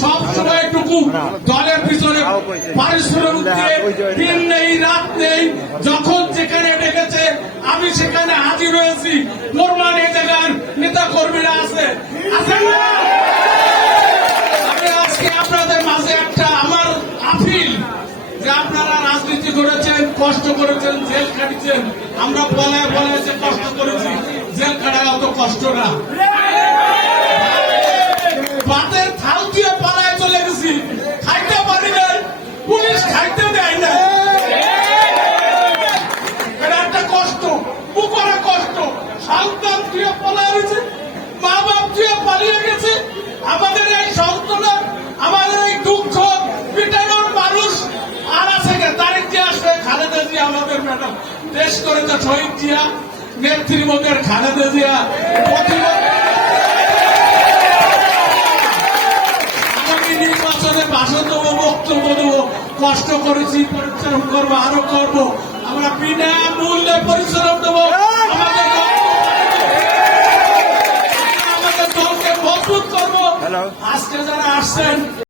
সব সময়টুকু দলের পিছনে পারিশ্রমিক দিয়ে দিন নেই রাত নেই যখন যেখানে ডেকেছে আমি সেখানে হাজির হয়েছি। মোরমান এই জায়গার নেতা কর্মীরা আছে না? আমি আজকে আপনাদের মাঝে একটা আমার আপিল যে আপনারা রাজনীতি করেছেন কষ্ট করেছেন জেল খাটিছেন। আমরা বলে বলে যে কষ্ট করেছি জেল খাটা অত কষ্ট না ভাতের থাল দিয়ে পালায় চলে গেছি খাইতে পারি নাই পুলিশ খাইতে দেয় না এটা একটা কষ্ট বুকরা কষ্ট সন্তান দিয়ে পালায় গেছে মা বাপ দিয়ে পালিয়ে গেছে আমাদের এই সন্তান আমাদের এই দুঃখ পিটানোর মানুষ আর আছে তারিখ যে আসবে খালেদা জিয়া আমাদের ম্যাডাম দেশ করেছে শহীদ জিয়া নেত্রীমন্দের খালেদা জিয়া আগামী নির্বাচনে দেবো কষ্ট করেছি পরিশ্রম করব আরও করব। আমরা বিনা মূল্যে পরিশ্রম দেবো। আমাদের দলকে আমাদের দলকে মজবুত করব। আজকে যারা আসছেন